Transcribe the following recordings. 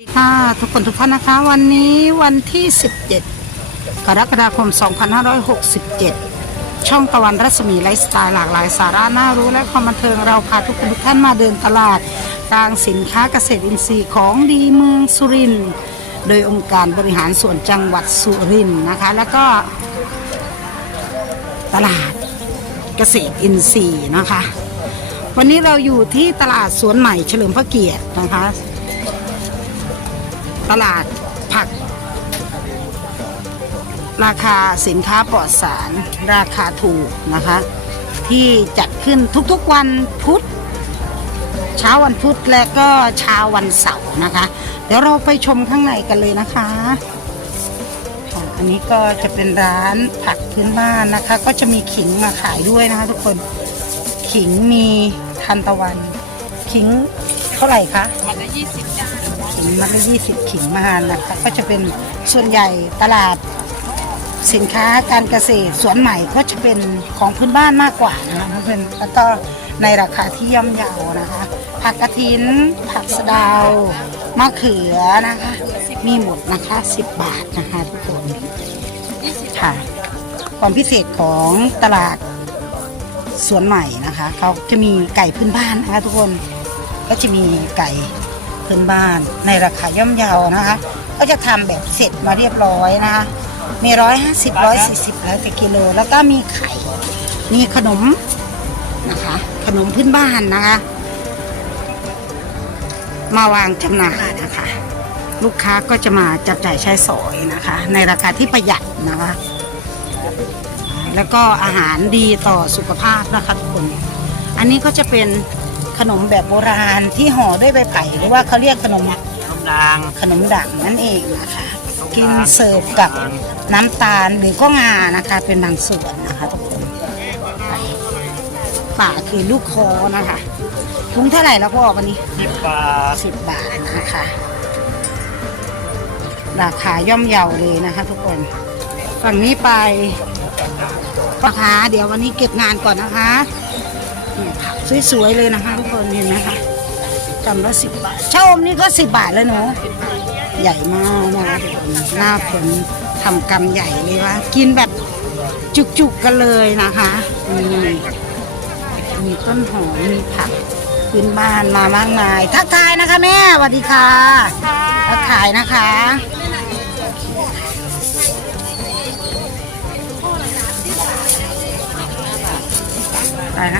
สวัสดีค่ะทุกคนทุกท่านนะคะ วันนี้วันที่ 17 กรกฎาคม 2567 ช่องตะวันรัศมีไลฟ์สไตล์หลากหลายสาระน่ารู้และความบันเทิงเราพาทุกคนทุกท่านมาเดินตลาดกลางสินค้าเกษตรอินทรีย์ของดีเมืองสุรินทร์โดยองค์การบริหารส่วนจังหวัดสุรินทร์นะคะ แล้วก็ตลาดเกษตรอินทรีย์นะคะ วันนี้เราอยู่ที่ตลาดสวนใหม่เฉลิมพระเกียรตินะคะ ตลาดผัก ราคาสินค้าปลอดสาร ราคาถูกนะคะ ที่จัดขึ้นทุกๆวันพุธเช้าวันพุธและก็เช้าวันเสาร์นะคะ เดี๋ยวเราไปชมข้างในกันเลยนะคะค่ะอันนี้ก็จะเป็นร้านผักพื้นบ้านนะคะ ก็จะมีขิงมาขายด้วยนะคะ ทุกคนขิงมีทันตะวัน ขิงเท่าไหร่คะมันละยี่สิบจ้า ขิงมัดละยี่สิบขิงมานะคะก็จะเป็นส่วนใหญ่ตลาดสินค้าการเกษตรสวนใหม่ก็จะเป็นของพื้นบ้านมากกว่านะคะเพื่อนแล้วก็ในราคาที่ย่อมเยานะคะ ผักกระถิน ผักสะเดาวมะเขือนะคะ มีหมดนะคะ 10 บาทนะคะทุกคนค่ะความพิเศษของตลาดสวนใหม่นะคะเขาจะมีไก่พื้นบ้านนะคะทุกคนก็จะมีไก่ พื้นบ้าน ในราคาย่อมเยานะคะก็จะทำแบบเสร็จมาเรียบร้อยนะคะมีร้อยห้าสิบร้อยสี่สิบแล้วแต่กิโล แล้วก็มีไข่ มีขนมนะคะ ขนมพื้นบ้านนะคะ มาวางจำหน่ายนะคะ ลูกค้าก็จะมาจับจ่ายใช้สอยนะคะ ในราคาที่ประหยัดนะคะ แล้วก็อาหารดีต่อสุขภาพนะคะทุกคน อันนี้ก็จะเป็น ขนมแบบโบราณที่ห่อด้วยใบไผ่หรือว่าเขาเรียกขนมน้ำด่างขขนมด่างนั่นเองนะคะกินเสิร์ฟกับน้ำตาลหรือก็งานะคะ เป็นบางส่วนนะคะทุกคนไปป่าคือลูกคอนะคะถุงเท่าไหร่แล้วพ่อวันนี้สิบบาทสิบบาทนะคะราคาย่อมเยาเลยนะคะทุกคนฝั่งนี้ไปราคาเดี๋ยววันนี้เก็บงานก่อนนะคะนี่ ผักสวยๆเลยนะคะทุกคนเห็นไหมคะกำละสิบบาทชะอมนี่ก็สิบบาทแล้วหนูใหญ่มากนะคะทุกนหน้าฝนทำกำใหญ่เลยว่ากินแบบจุกๆกันเลยนะคะนี่มีต้นหอมมีผักพื้นบ้านมามากมาย ทักทายนะคะแม่สวัสดีค่ะ ทักทายนะคะไปละท่านผู้ช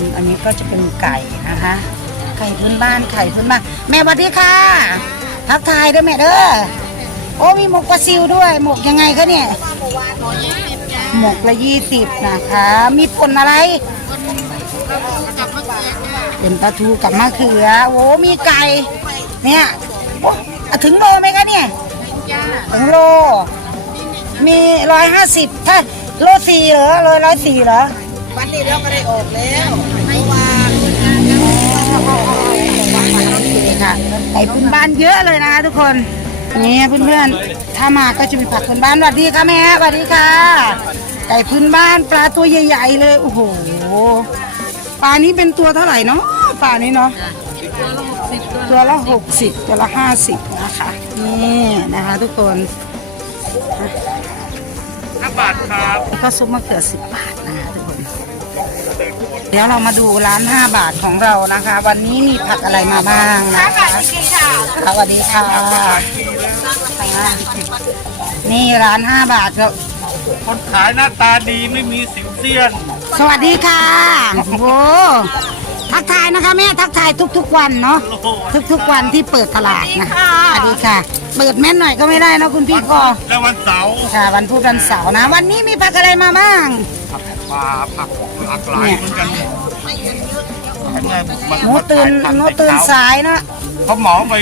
มอันนี้ก็จะเป็นไก่นะคะ ไก่พื้นบ้านไข่พื้นบ้านแม่สวัสดีค่ะ ทักทายด้วยแม่เด้อโอ้มีหมกปลาซิวด้วย หมกยังไงคะเนี่ยหมกละยี่สิบนะคะ มีผลอะไรเป็นปลาทูกับมะเขือ โอ้มีไก่เนี่ยถึงโลไหมคะเนี่ยถึงโล มีร้อยห้าสิบถ้าโลสี่เหรอโลร้อยสี่เหรอ วันนี้เราก็ได้ออกแล้วเมื่อวานโอเคค่ะไก่พื้นบ้านเยอะเลยนะคะทุกคนนี่เพื่อนๆถ้ามาก็จะมีผักพื้นบ้านสวัสดีค่ะแม่สวัสดีค่ะไก่พื้นบ้านปลาตัวใหญ่ ๆ เลยโอ้โหปลานี้เป็นตัวเท่าไหร่เนาะปลานี้เนาะตัวละหกสิบตัวละหกสิบตัวละห้าสิบนะคะนี่นะคะทุกคนห้าบาทครับแล้วก็ซุปมะเขือสิบบาทนะคะทุกคน เดี๋ยวเรามาดูร้านห้าบาทของเรานะคะ วันนี้มีผักอะไรมาบ้างนะคะค่ะสวัสดีค่ะค่ะนี่ร้านห้าบาทครับคนขายหน้าตาดีไม่มีสิวเซียน สวัสดีค่ะโอ้ทักทายนะคะแม่ทักทายทุก ๆ วันเนาะทุกๆวันที่เปิดตลาดนะสวัสดีค่ะ เปิดแม่นหน่อยก็ไม่ได้นะคุณพี่ก็แล้ววันเสาร์ค่ะวันพุธวันเสาร์นะ วันนี้มีผักอะไรมาบ้างผักปลาผักหลากหลายเหมือนกันหนูตื่นหนูตื่นสายเนาะเขาเหมาไป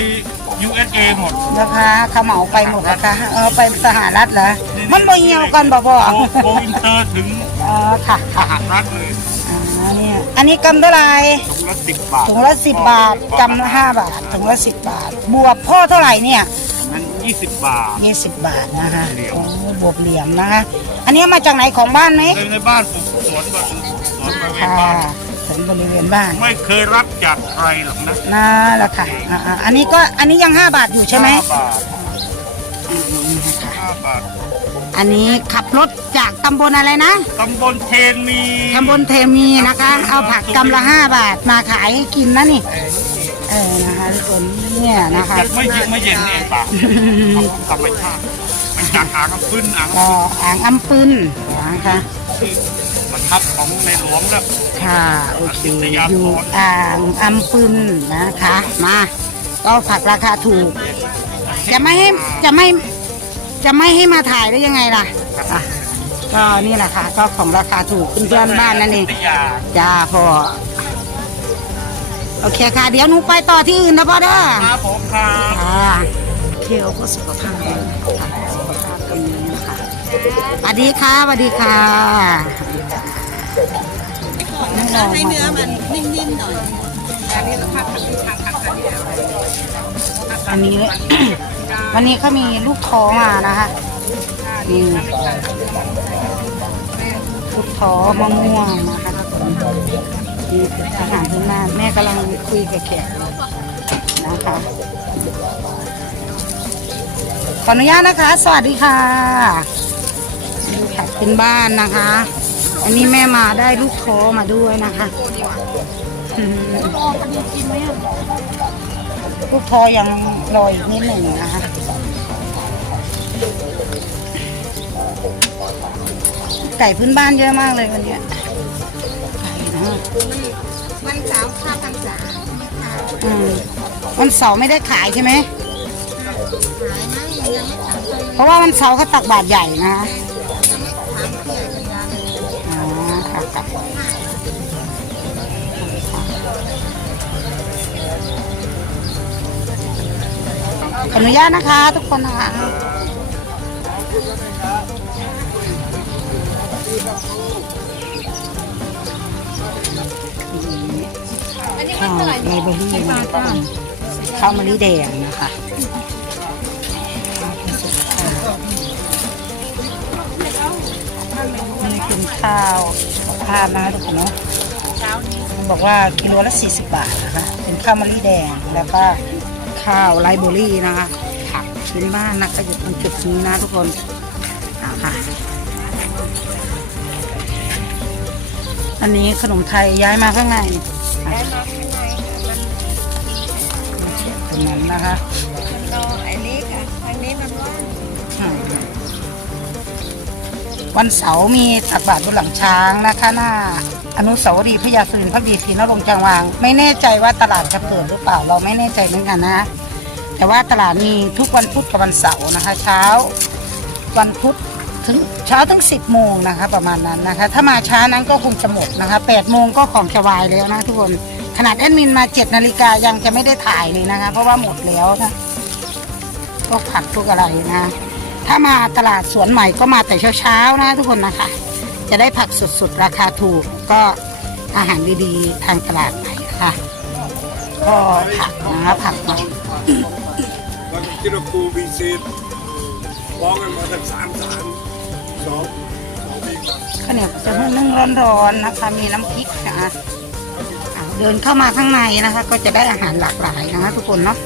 USA หมดนะคะเขาเหมาไปหมดนะคะเออไปสหรัฐเหรอมันบ่เหี่ยวกันบ่บ่โกโกอินเตอร์ถึงอ๋อค่ะสหรัฐเลยอ๋อเนี่ยอันนี้กำเท่าไหร่ถุงละสิบบาทถุงละสิบบาทกำละห้าบาทถุงละสิบบาท บวบพ่อเท่าไหร่เนี่ย นั้นยี่สิบบาทยี่สิบบาทนะคะเหลี่ยม โอ้บวบเหลี่ยมนะคะ อันนี้มาจากไหนของบ้านไหมในในบ้านปลูกสวนมาสวนบริเวณค่ะบ้านถึงบริเวณบ้านไม่เคยรับจากใครหรอกนะน่าแหละค่ะอ่าๆอันนี้ก็อันนี้ยัง 5 บาทอยู่ใช่ไหมห้าบาทห้าบาทอันนี้ขับรถจากตำบลอะไรนะตำบลเทนมีตำบลเทมีนะคะ เอาผักกำละ 5 บาทมาขายให้กินนะนี่เออนะคะทุกคนเนี่ยนะคะจากไม่เย็นไม่เย็นนี่เองป่ะธรรมชาติมันจากอ่างน้ำพึ่งอ่างก็อ่างอำปืนนะคะที่ประทับของในหลวงแล้วค่ะโอเคอยู่อ่างอำปืนนะคะ มาก็ผักราคาถูก จะไม่ให้จะไม่จะไม่ให้มาถ่ายได้ยังไงล่ะอะก็นี่แหละค่ะก็ของราคาถูกเพื่อนๆบ้านนั่นเองพัทยาจ้าพ่อ โอเคค่ะ เดี๋ยวหนูไปต่อที่อื่นนะพ่อเด้อครับผมครับค่ะเที่ยวเพื่อสุขภาพค่ะสุขภาพตรงนี้นะคะสวัสดีค่ะสวัสดีค่ะไม่ลองให้มาเนื้อมันนิ่มๆหน่อยอันนี้เราพักที่ทางทางการเนี่ยอันนี้ วันนี้เขามีลูกท้อมานะคะนี่ลูกท้อมะม่วงนะคะ นี่อาหารพื้นบ้านแม่กำลังคุยกับแขกนะคะ ขออนุญาตนะคะ สวัสดีค่ะดูผักเป็นบ้านนะคะ อันนี้แม่มาได้ลูกท้อมาด้วยนะคะลูกท้อยังรออีกนิดหนึ่งนะคะไก่พื้นบ้านเยอะมากเลยวันนี้ไก่นะ มันสาวข้าวพรรษาอืมวันเสาร์ไม่ได้ขายใช่ไหม ขายมั้งยังไม่ถามเลยเพราะว่าวันเสาร์เขาตักบาทใหญ่นะยังไม่ถามผู้ใหญ่เป็นยังอ๋อค่ะค่ะขออนุญาตนะคะ ทุกคนนะคะาวไรเบอรี่นะคะข้าวมะลิแดงนะคะนี่เป็นข้าวสุขภาพนะทุกคนเนาะมันบอกว่ากิโลละ40 บาทนะคะ เป็นข้าวมะลิแดงแล้วก็ข้าวไรเบอรี่นะคะผักพื้นบ้านนะคะอยู่ตรงจุดนี้นะทุกคนอ่าค่ะอันนี้ขนมไทยย้ายมาข้างในอะได้มาข้างใน ตรงนั้นนะคะมันรอไอ้นี้ค่ะทางนี้มันว่างอืมวันเสาร์มีตักบาตรบนหลังช้างนะคะหน้า อนุสาวรีย์พระยาสุรินทร์พระดีศรีนรงค์จังหวางไม่แน่ใจว่าตลาดจะเปิดหรือเปล่าเราไม่แน่ใจเหมือนกันนะ แต่ว่าตลาดมีทุกวันพุธกับวันเสาร์นะคะ เช้า วันพุธถึงเช้าถึง10โมงนะคะ ประมาณนั้นนะคะ ถ้ามาช้านั้นก็คงจะหมดนะคะ8โมงก็ของจะวายแล้วนะทุกคน ขนาดแอดมินมา7นาฬิกายังจะไม่ได้ถ่ายเลยนะคะ เพราะว่าหมดแล้วนะพวกผักพวกอะไรนะ ถ้ามาตลาดสวนใหม่ก็มาแต่เช้าๆนะทุกคนนะคะ จะได้ผักสดๆราคาถูกก็อาหารดีๆ ทางตลาดใหม่นะคะก็ผักนะคะผักใหม่ตอนนี้ที่เราครูวีซีฟ้องกันมาตั้งสามสามสองสองปีก่อนข้าวเหนียวจะนึ่งร้อนๆนะคะ มีน้ำพริกนะคะอะ เดินเข้ามาข้างในนะคะ ก็จะได้อาหารหลากหลายนะคะ ทุกคนเนาะ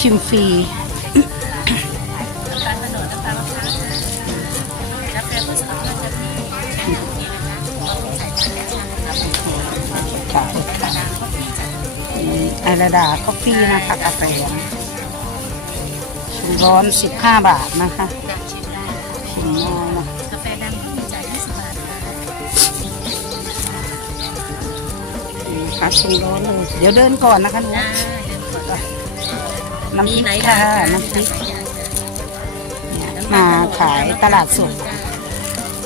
ชิมฟรีการถนนน้ำตาลมะพร้าวแล้วแกก็สอนเราจะมีไอระดาคอฟฟี่นะคะกาแฟชิมร้อนสิบห้าบาทนะคะชิมได้ ค่ะชิมร้อนเลยเดี๋ยวเดินก่อนนะคะหนูอ่าเดินก่อนน้ำพมีริกไหนค่ะล่ะน้ำพริกเนี่ยมาขายตลาดสด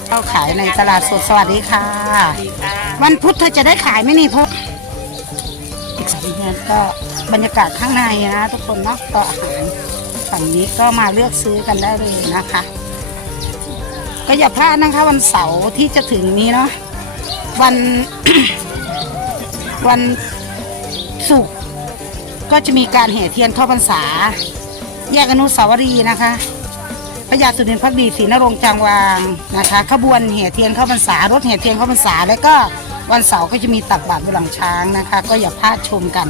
เข้าขายในตลาดสดสวัสดีค่ะ วันพุธเธอจะได้ขายไหมนี่พวกอีกสองเดือนก็บรรยากาศข้างในนะ ทุกคนเนาะก็อาหารฝั่งนี้ก็มาเลือกซื้อกันได้เลยนะคะ ก็อย่าพลาดนะคะวันเสาร์ที่จะถึงนี้เนาะวัน วันศุกร์ก็จะมีการแห่เทียนเข้าพรรษา แยกอนุสาวรีย์นะคะพระยาสุรินทร์พักดีศรีนรงค์จางวางนะคะขบวนแห่เทียนเข้าพรรษารถแห่เทียนเข้าพรรษา แล้วก็วันเสาร์ก็จะมีตักบาตรบนหลังช้างนะคะ ก็อย่าพลาดชมกัน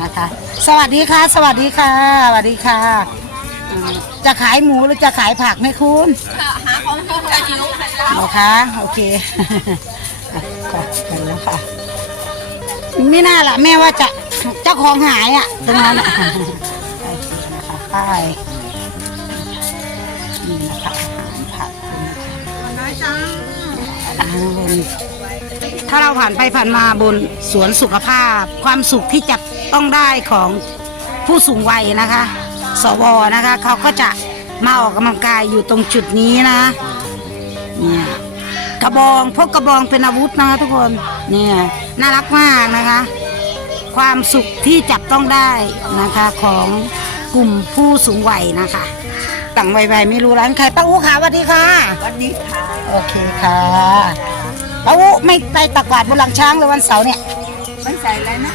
นะคะ สวัสดีค่ะ สวัสดีค่ะสวัสดีค่ะอ่าจะขายหมูหรือจะขายผักไหมคุณหาของกินจะหิวเหรอคะโอเคอะก็ไปแล้วค่ะ ไม่น่าล่ะแม่ว่าจะเจ้าของหายอะตรงนั้นอะโอเคนะคะป้ายนี่นะคะอาหารผักนะคะน้อยจังอ่าบนถ้าเราผ่านไปผ่านมาบนสวนสุขภาพ ความสุขที่จับต้องได้ของผู้สูงวัยนะคะ สวนะคะเขาก็จะมาออกกำลังกายอยู่ตรงจุดนี้นะเนี่ยกระบองพกกระบองเป็นอาวุธนะคะทุกคนเนี่ย น่ารักมากนะคะ ความสุขที่จับต้องได้นะคะของกลุ่มผู้สูงวัยนะคะต่างวัยๆไม่รู้ร้านใครป้าอูค่ะสวัสดีค่ะวันนี้ค่ะโอเคค่ะป้าอูไม่ไปตักบาตรบนหลังช้างเลยวันเสาร์เนี่ยไม่ใส่อะไรนะ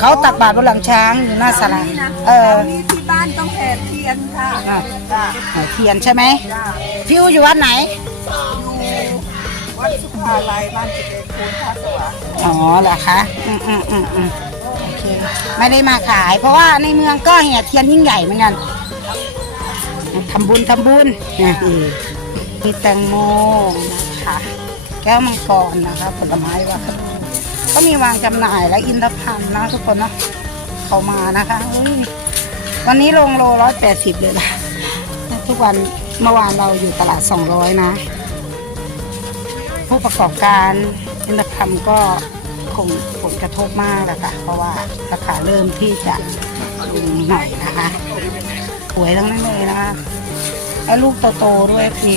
เขาตักบาตรบนหลังช้างอยู่หน้าศาลานี่นะเออนี่ที่บ้านต้องแห่เทียนค่ะอะจ้าหัวเทียนใช่ไหมจ้าพี่อูอยู่วัดไหน วัดสุภาลัยบ้านเจริญคูณท่าสว่างอ๋อเหรอคะอืมอืมอืมอืมโอเคไม่ได้มาขาย เพราะว่าในเมืองก็แห่เทียนยิ่งใหญ่เหมือนกันทำบุญทำบุญนะมีแตงโมนะคะแก้วมังกรนะคะผลไม้ว่าก็มีวางจำหน่ายและอินทผลัมนะทุกคนเนาะเขามานะคะเฮ้ยวันนี้ลงโลร้อยแปดสิบเลยนะทุกวันเมื่อวานเราอยู่ตลาดสองร้อยนะ ผู้ประกอบการอินทผลัมก็คงผลกระทบมากแหละค่ะ เพราะว่าราคาเริ่มที่จะลงหน่อยนะคะสวยทั้งนั้นเลยนะคะแล้วลูกโตๆด้วยพี่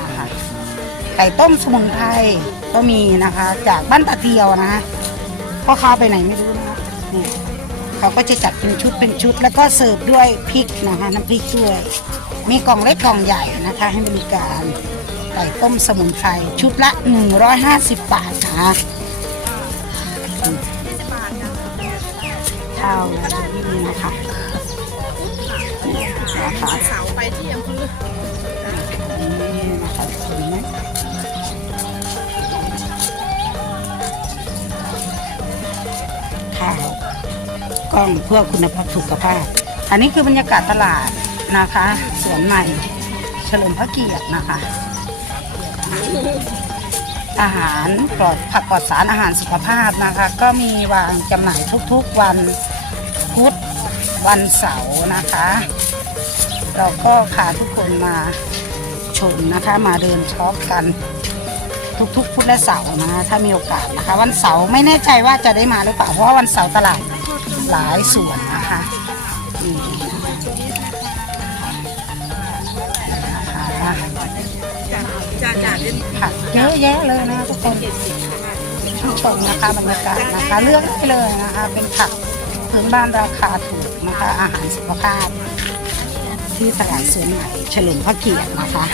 นะคะไก่ต้มสมุนไพรก็มีนะคะ จากบ้านตะเทียวนะคะพ่อค้าไปไหนไม่รู้นะคะนี่เขาก็จะจัดเป็นชุดเป็นชุด แล้วก็เสิร์ฟด้วยพริกนะคะน้ำพริกด้วย มีกล่องเล็กกล่องใหญ่นะคะ ให้บริการ ไก่ต้มสมุนไพรชุดละ 150 บาทนะข้าวนี่นะคะนะคะเสาไปที่อำเภอนี่นะคะเห็นไหมข้าวกล้องเพื่อคุณภาพสุขภาพ อันนี้คือบรรยากาศตลาดนะคะ สวนใหม่ เฉลิมพระเกียรตินะคะ อาหารปลอดผักปลอดสารอาหารสุขภาพนะคะ ก็มีวางจำหน่ายทุกๆวันพุธวันเสาร์นะคะ เราก็พาทุกคนมาชมนะคะ มาเดินช็อปกันทุกๆพุธและเสาร์นะคะถ้ามีโอกาสนะคะ วันเสาร์ไม่แน่ใจว่าจะได้มาหรือเปล่าเพราะว่าวันเสาร์ตลาดหลายส่วนนะคะนี่นะคะ ผักเยอะแยะเลยนะคะทุกคนชมนะคะบรรยากาศนะคะเลือกได้เลยนะคะ เป็นผักพื้นบ้านราคาถูกนะคะ อาหารสุขภาพ ที่ตลาดสวนใหม่เฉลิมพระเกียรตินะคะ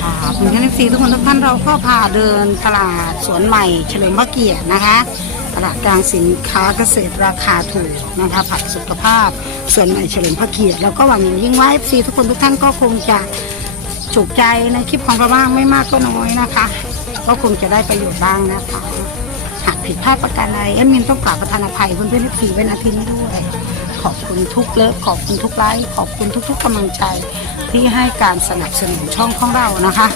ค่ะคุณท่านซีทุกคนทุกท่านเราก็พาเดินตลาดสวนใหม่เฉลิมพระเกียรตินะคะ ตลาดกลางสินค้าเกษตรราคาถูกนะคะ ผักสุขภาพสวนใหม่เฉลิมพระเกียรติแล้วก็หวังอย่างยิ่งว่าซีทุกคนทุกท่านก็คงจะ ถูกใจในคลิปของเราบ้างไม่มากก็น้อยนะคะ ก็คงจะได้ประโยชน์บ้างนะคะหากผิดพลาดประการใดแอดมินต้องกราบประทานอภัยเพื่อนๆที่ไว้นาทีนี้ด้วย ขอบคุณทุกเลิฟขอบคุณทุกไลค์ขอบคุณทุก ๆกำลังใจที่ให้การสนับสนุนช่องของเรานะคะ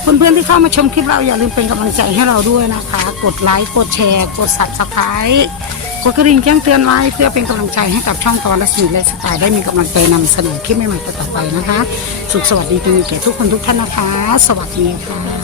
เพื่อนๆที่เข้ามาชมคลิปเราอย่าลืมเป็นกำลังใจให้เราด้วยนะคะ กดไลค์กดแชร์ กด subscribe กดกระดิ่งแจ้งเตือนไว้เพื่อเป็นกำลังใจให้กับช่องตอนละสิ่งและสไตล์ได้มีกำลังใจนำเสนอคลิปใหม่ๆต่อไปนะคะ สุขสวัสดีจงมีแก่ทุกคนทุกท่านนะคะ สวัสดีค่ะ